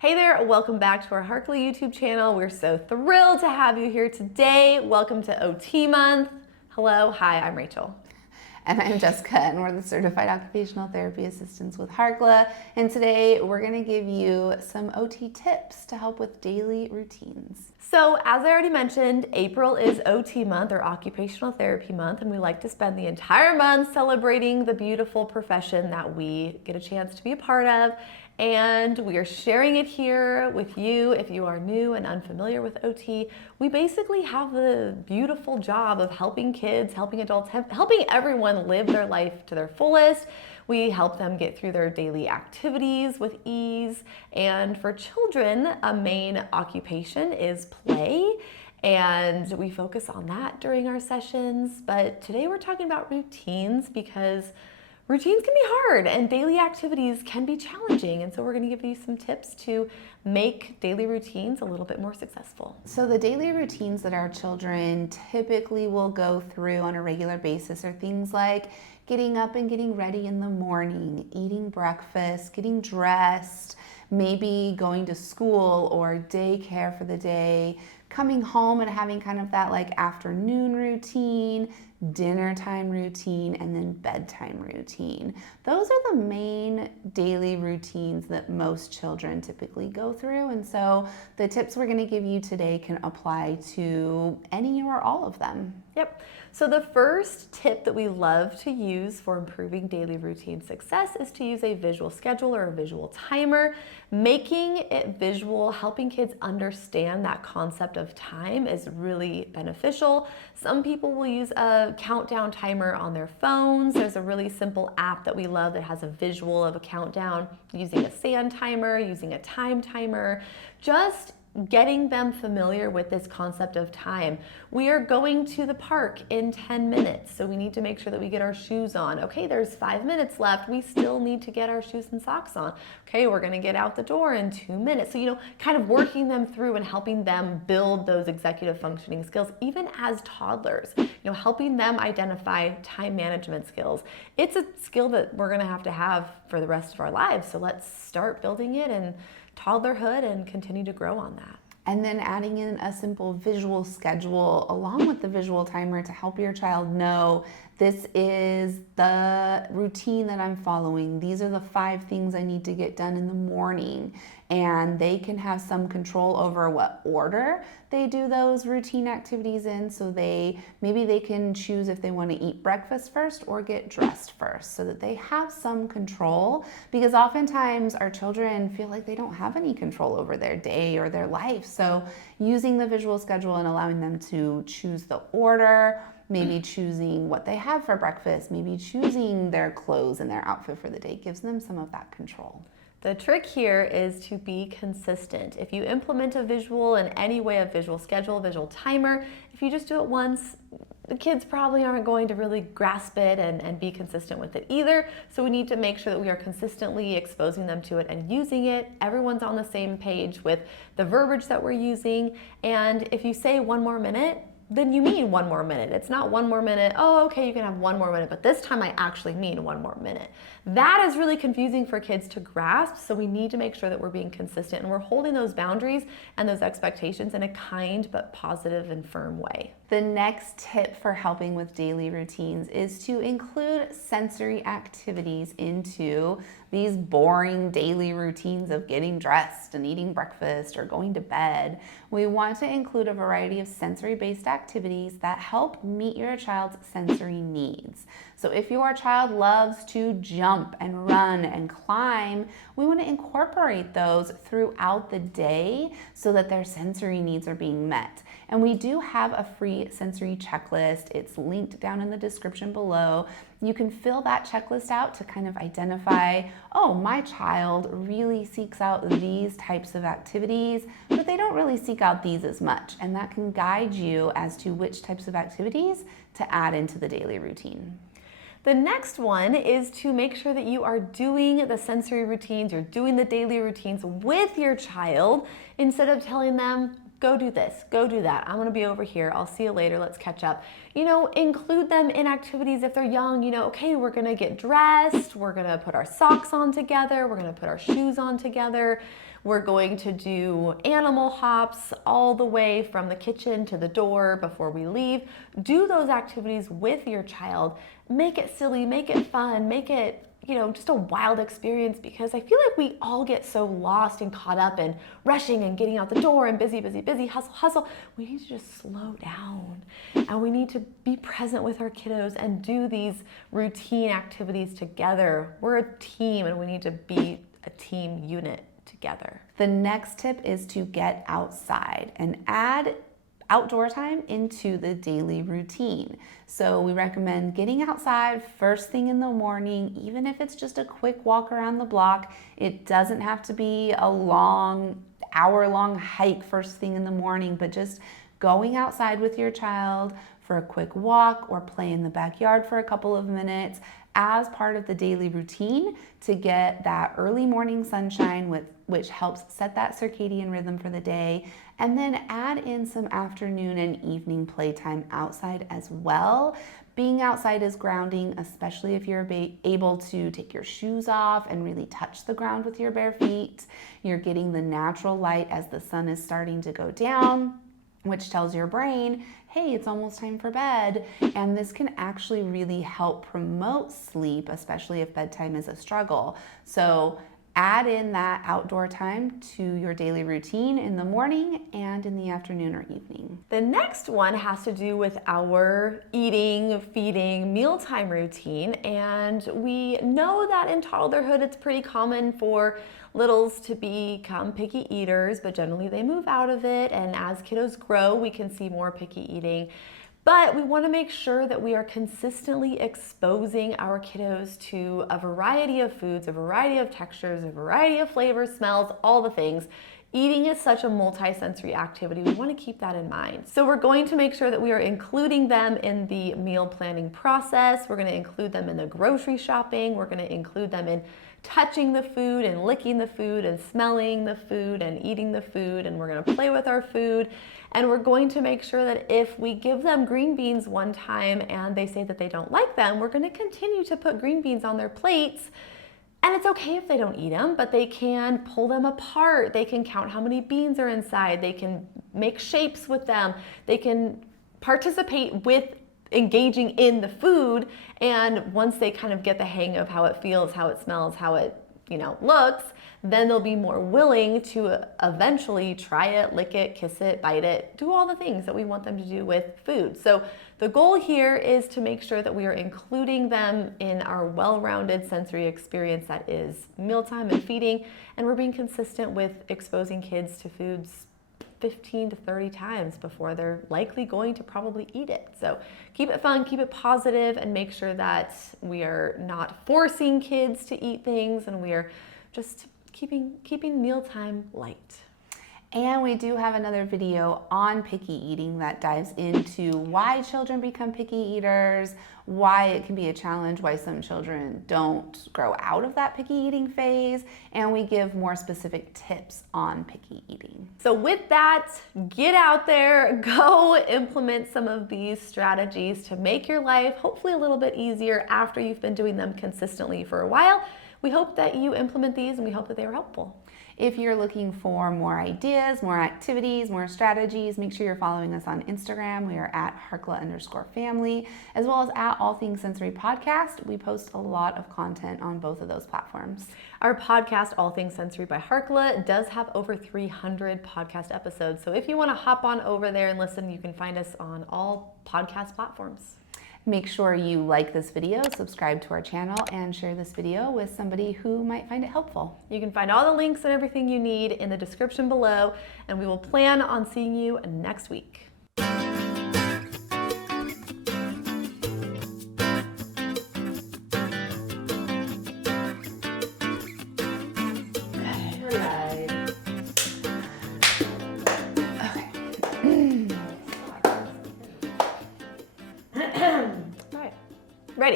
Hey there, welcome back to our Harkla YouTube channel. We're so thrilled to have you here today. Welcome to OT month. Hello, hi, I'm Rachel. And I'm Jessica, and we're the Certified Occupational Therapy Assistants with Harkla. And today we're going to give you some OT tips to help with daily routines. So as I already mentioned, April is OT month or Occupational Therapy month, and we like to spend the entire month celebrating the beautiful profession that we get a chance to be a part of. And we are sharing it here with you. If you are new and unfamiliar with OT, we basically have the beautiful job of helping kids, helping adults, helping everyone live their life to their fullest. We help them get through their daily activities with ease. And for children, a main occupation is play. And we focus on that during our sessions. But today we're talking about routines because routines can be hard and daily activities can be challenging. And so we're going to give you some tips to make daily routines a little bit more successful. So the daily routines that our children typically will go through on a regular basis are things like getting up and getting ready in the morning, eating breakfast, getting dressed, maybe going to school or daycare for the day, coming home and having kind of that like afternoon routine, dinner time routine, and then bedtime routine. Those are the main daily routines that most children typically go through. And so the tips we're going to give you today can apply to any or all of them. Yep. So the first tip that we love to use for improving daily routine success is to use a visual schedule or a visual timer. Making it visual, helping kids understand that concept of time is really beneficial. Some people will use a countdown timer on their phones. There's a really simple app that we love that has a visual of a countdown using a sand timer, using a time timer. Just getting them familiar with this concept of time. We are going to the park in 10 minutes, so we need to make sure that we get our shoes on. Okay, there's 5 minutes left. We still need to get our shoes and socks on. Okay, we're gonna get out the door in 2 minutes. So, kind of working them through and helping them build those executive functioning skills, even as toddlers, helping them identify time management skills. It's a skill that we're gonna have to have for the rest of our lives. So let's start building it in toddlerhood and continue to grow on that. And then adding in a simple visual schedule along with the visual timer to help your child know this is the routine that I'm following. These are the 5 things I need to get done in the morning. And they can have some control over what order they do those routine activities in. So maybe they can choose if they want to eat breakfast first or get dressed first, so that they have some control, because oftentimes our children feel like they don't have any control over their day or their life. So using the visual schedule and allowing them to choose the order, maybe choosing what they have for breakfast, maybe choosing their clothes and their outfit for the day, gives them some of that control. The trick here is to be consistent. If you implement a visual in any way, a visual schedule, visual timer, if you just do it once, the kids probably aren't going to really grasp it and be consistent with it either. So we need to make sure that we are consistently exposing them to it and using it. Everyone's on the same page with the verbiage that we're using. And if you say 1 more minute, then you mean 1 more minute. It's not 1 more minute, oh, okay, you can have 1 more minute, but this time I actually mean 1 more minute. That is really confusing for kids to grasp, so we need to make sure that we're being consistent and we're holding those boundaries and those expectations in a kind but positive and firm way. The next tip for helping with daily routines is to include sensory activities into these boring daily routines of getting dressed and eating breakfast or going to bed. We want to include a variety of sensory-based activities that help meet your child's sensory needs. So if your child loves to jump and run and climb, we want to incorporate those throughout the day so that their sensory needs are being met. And we do have a free sensory checklist. It's linked down in the description below. You can fill that checklist out to kind of identify, oh, my child really seeks out these types of activities, but they don't really seek out these as much. And that can guide you as to which types of activities to add into the daily routine. The next one is to make sure that you are doing the sensory routines, you're doing the daily routines with your child instead of telling them, go do this, go do that. I'm gonna be over here. I'll see you later. Let's catch up. Include them in activities if they're young. Okay, we're gonna get dressed. We're gonna put our socks on together. We're gonna put our shoes on together. We're going to do animal hops all the way from the kitchen to the door before we leave. Do those activities with your child. Make it silly, make it fun, make it just a wild experience, because I feel like we all get so lost and caught up in rushing and getting out the door and busy, hustle, hustle. We need to just slow down, and we need to be present with our kiddos and do these routine activities together. We're a team, and we need to be a team unit together. The next tip is to get outside and add outdoor time into the daily routine. So we recommend getting outside first thing in the morning, even if it's just a quick walk around the block. It doesn't have to be a long, hour-long hike first thing in the morning, but just going outside with your child for a quick walk or play in the backyard for a couple of minutes as part of the daily routine to get that early morning sunshine, which helps set that circadian rhythm for the day, and then add in some afternoon and evening playtime outside as well. Being outside is grounding, especially if you're able to take your shoes off and really touch the ground with your bare feet. You're getting the natural light as the sun is starting to go down, which tells your brain, hey, it's almost time for bed. And this can actually really help promote sleep, especially if bedtime is a struggle. So add in that outdoor time to your daily routine in the morning and in the afternoon or evening. The next one has to do with our eating, feeding, mealtime routine. And we know that in toddlerhood, it's pretty common for littles to become picky eaters, but generally they move out of it. And as kiddos grow, we can see more picky eating. But we want to make sure that we are consistently exposing our kiddos to a variety of foods, a variety of textures, a variety of flavors, smells, all the things. Eating is such a multi-sensory activity. We want to keep that in mind. So we're going to make sure that we are including them in the meal planning process. We're going to include them in the grocery shopping. We're going to include them in touching the food and licking the food and smelling the food and eating the food. And we're going to play with our food. And we're going to make sure that if we give them green beans one time and they say that they don't like them, we're going to continue to put green beans on their plates. And it's okay if they don't eat them, but they can pull them apart. They can count how many beans are inside. They can make shapes with them. They can participate with engaging in the food. And once they kind of get the hang of how it feels, how it smells, how it looks, then they'll be more willing to eventually try it, lick it, kiss it, bite it, do all the things that we want them to do with food. So the goal here is to make sure that we are including them in our well-rounded sensory experience that is mealtime and feeding, and we're being consistent with exposing kids to foods 15 to 30 times before they're likely going to probably eat it. So keep it fun, keep it positive, and make sure that we are not forcing kids to eat things, and we are just keeping mealtime light. And we do have another video on picky eating that dives into why children become picky eaters, why it can be a challenge, why some children don't grow out of that picky eating phase, and we give more specific tips on picky eating. So with that, get out there, go implement some of these strategies to make your life hopefully a little bit easier after you've been doing them consistently for a while. We hope that you implement these, and we hope that they were helpful. If you're looking for more ideas, more activities, more strategies, make sure you're following us on Instagram. We are at Harkla_family, as well as at All Things Sensory Podcast. We post a lot of content on both of those platforms. Our podcast, All Things Sensory by Harkla, does have over 300 podcast episodes. So if you want to hop on over there and listen, you can find us on all podcast platforms. Make sure you like this video, subscribe to our channel, and share this video with somebody who might find it helpful. You can find all the links and everything you need in the description below, and we will plan on seeing you next week.